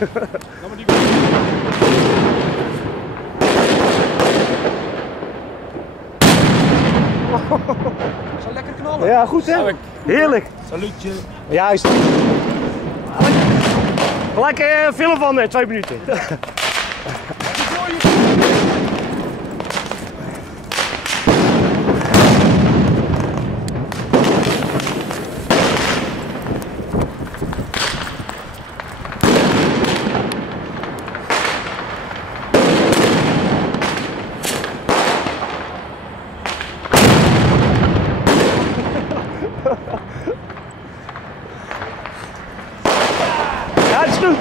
maar die zal lekker knallen. Ja, goed hè? Heerlijk. Salutje. Juist. Gelijk film van 2 minuten. Ja, het is goed.